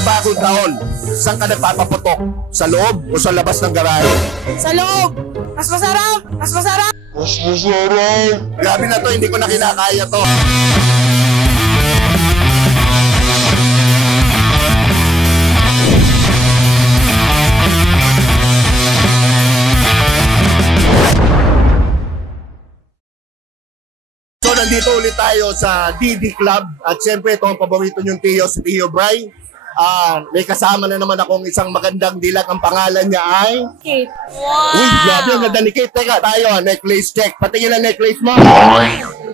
Kapag bagong taon, saan ka nagpapaputok? Sa loob o sa labas ng garahe? Sa loob! Mas masarap! Mas masarap! Mas masarap! Grabe na to, hindi ko na kinakaya to. So nandito ulit tayo sa DD Club at syempre ito ang paborito niyong Tio, si Tio Bray. May kasama na naman akong isang magandang dilag. Ang pangalan niya ay Kate. Wow! Uy, grabe ang ganda ni Kate. Teka, tayo, necklace check. Patingin ang necklace mo.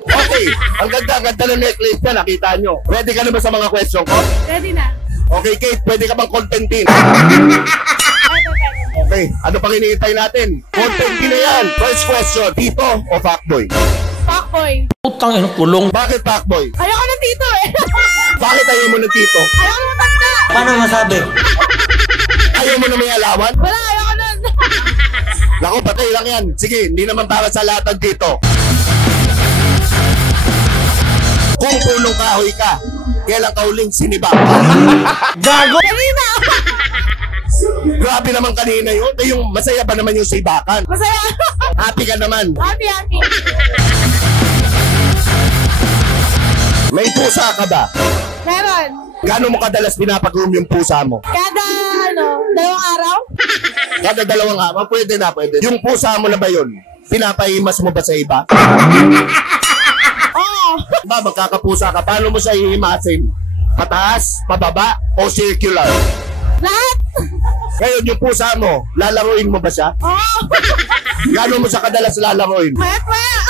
Okay, ang ganda ng necklace niya, nakita nyo. Ready ka na ba sa mga question ko? Ready na. Okay, Kate, pwede ka bang contentin? Okay, ano pang iniintay natin? Contentin na yan. First question, tito o fuckboy? Fuckboy. Putang ina, kulong. Bakit fuckboy? Ayoko ng tito eh. Bakit ayaw mo ng tito? Ayoko ng tanda. Paano masabi? Ayaw mo na may alawan? Wala, ayoko nun. Naku, patay lang yan. Sige, hindi naman para sa lahat dito. Kung punong kahoy ka, kailan ka huling sinibak? Gago! Kanina. Grabe naman kanina yun. Yung masaya ba naman yung sibakan? Masaya. Happy ka naman. Happy, happy. May pusa ka ba? Meron. Gano'n mo kadalas pinapag-groom yung pusa mo? Kada, dalawang araw? Kada dalawang araw? Pwede na, pwede. Yung pusa mo na ba yun? Pinapahimas mo ba sa iba? Oo. Ba, magkakapusa ka. Paano mo siya ihimasin? Pataas, pababa, o circular? Lahat. Ngayon, yung pusa mo, lalaruin mo ba siya? Oo. Gano'n mo siya kadalas lalaruin? Mayat, maya.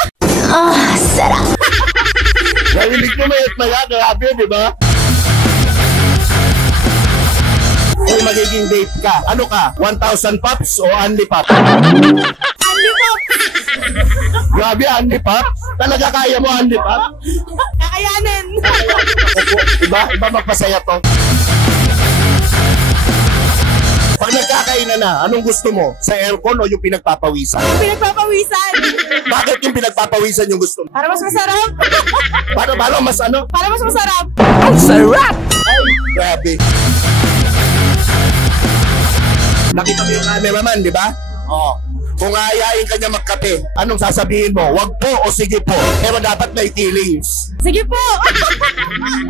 Sarap. Narinig mo maya, grabe, di ba? Kung magiging date ka, ano ka? 1,000 pops o only pop? Andy Pop. Grabe, only pop? Talaga kaya mo only pop? Kakayanin. Iba magpasaya to. Pag nagkakainan na, anong gusto mo? Sa aircon o yung pinagpapawisan? Pinagpapawisan. Bakit yung pinagpapawisan yung gusto mo? Para mas masarap. Paano mas ano? Para mas masarap. Ang sarap! Ay, grabe. Nakita mo yung cameraman, di ba? Oo. Kung aayain ka niya magkape, anong sasabihin mo? Wag po o sige po. Pero dapat may feelings. Sige po.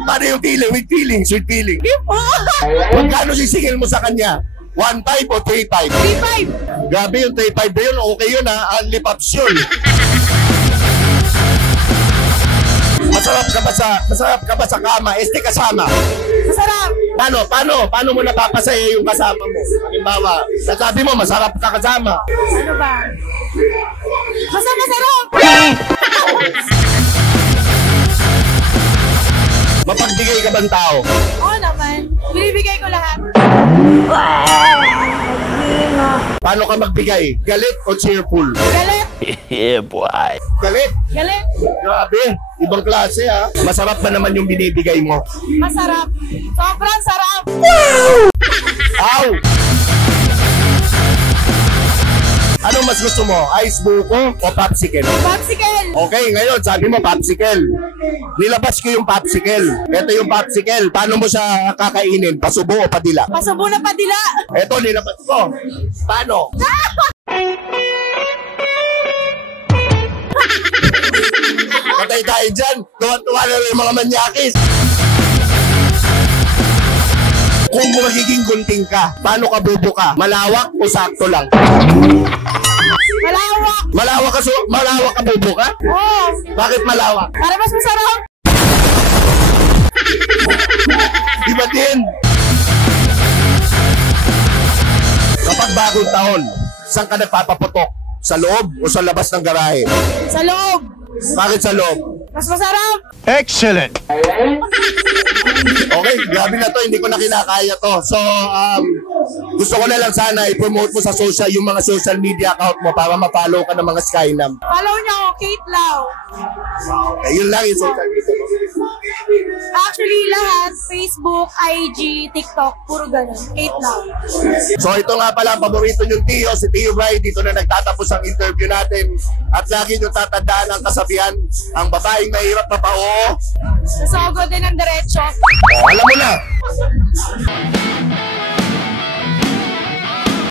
Paano yung feeling? With feelings, with feeling. Sige po. Magkano sisingil mo sa kanya? 1.5 o 3.5? 3-5. Grabe yung 3.5 na yun. Okay yun ha. Only pops yun. Masarap ka ba sa kama? Este kasama? Masarap. Paano mo napapasaya yung kasama mo? Halimbawa, sasabi mo masarap ka kasama. Ano ba? Basta masarap. Mapagbigay ka bang tao? Oo naman. Binibigay ko lahat. Paano ka magbigay? Galit o cheerful? Galit. Yeah, boy. Galit? Galit. Grabe, ibang klase ha. Masarap ba naman yung binibigay mo? Masarap. Sobrang sarap. Ow! Ano mas gusto mo? Ice buko o popsicle? Popsicle. Okay, ngayon sabi mo popsicle. Nilabas ko yung popsicle. Ito yung popsicle. Paano mo siya kakainin? Pasubo o padila? Pasubo na padila. Ito nilabas ko. Paano? Patay tayo dyan. Tuwan-tuwa na rin yung mga manyakis. Kung magiging gunting ka, paano ka bubuka? Malawak o sakto lang? Malawak. Malawak ka bubuka? Oo. Bakit malawak? Para mas masarap. Iba din. Kapag bagong taon, saan ka nagpapaputok? Sa loob o sa labas ng garahe? Sa loob. Bakit sa loob? Mas masarap. Excellent! Okay, grabe na to, hindi ko na kinakaya to. So, gusto ko na lang sana i-promote mo sa yung mga social media account mo para ma-follow ka ng mga Skynam. Follow niyo ako, Kate Lau. Okay, yun lang yung social media mo. Actually, lahat. Facebook, IG, TikTok, puro ganun. Kate Lau. So, ito nga pala ang paborito niyong Tio, si Tio Bray. Dito na nagtatapos ang interview natin. At lagi niyong tatandaan ang kasabihan, ang babaeng mahirap na pa, oo. Nasogo din ang diretso. Alam mo na.